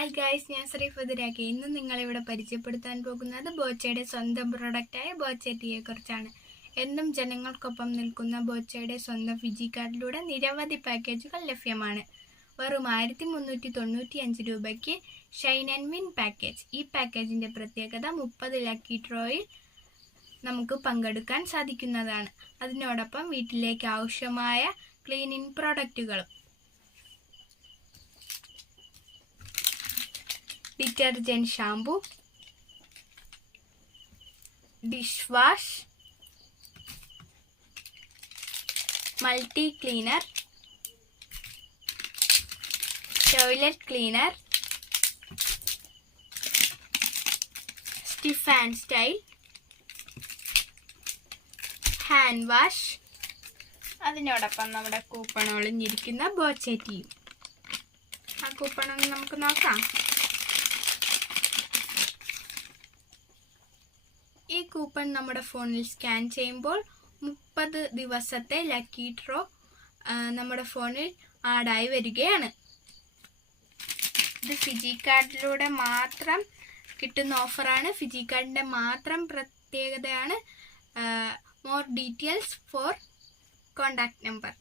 Hi guys, ഞാൻ ശ്രീഫുദരാക്കി. ഇന്ന് നിങ്ങളിവിടെ പരിചയപ്പെടുത്താൻ പോകുന്നത് ബോച്ചയുടെ സ്വന്തം പ്രൊഡക്റ്റായ ബോച്ച ടീയെ കുറിച്ചാണ്. എന്നും ജനങ്ങൾക്കൊപ്പം നിൽക്കുന്ന ബോച്ചയുടെ സ്വന്തം ഫിജി കാർഡിലൂടെ നിരവധി പാക്കേജുകൾ ലഭ്യമാണ്. വെറും 1395 രൂപയ്ക്ക് ഷൈൻ ആൻഡ് വിൻ പാക്കേജ്. ഈ പാക്കേജിൻ്റെ പ്രത്യേകത 30 ലക്കി ഡ്രോയിൽ നമുക്ക് പങ്കെടുക്കാൻ സാധിക്കുന്നതാണ്. അതിനോടൊപ്പം വീട്ടിലേക്ക് ആവശ്യമായ ക്ലീനിങ് പ്രോഡക്റ്റുകളും. Detergent shampoo, dish wash, multi cleaner, toilet cleaner, stiff and style, hand wash, അതിനോടൊപ്പം നമ്മുടെ കൂപ്പൺ ഒളിഞ്ഞിരിക്കുന്ന ബോച്ച ടീയും. ആ കൂപ്പൺ ഒന്ന് നമുക്ക് നോക്കാം. ഈ കൂപ്പൺ നമ്മുടെ ഫോണിൽ സ്കാൻ ചെയ്യുമ്പോൾ 30 ദിവസത്തെ ലക്കി ഡ്രോ നമ്മുടെ ഫോണിൽ ആഡായി വരികയാണ്. ഇത് ഫിജി കാർഡിലൂടെ മാത്രം കിട്ടുന്ന ഓഫറാണ്. ഫിജി കാർഡിൻ്റെ മാത്രം പ്രത്യേകതയാണ്. More details four contact number.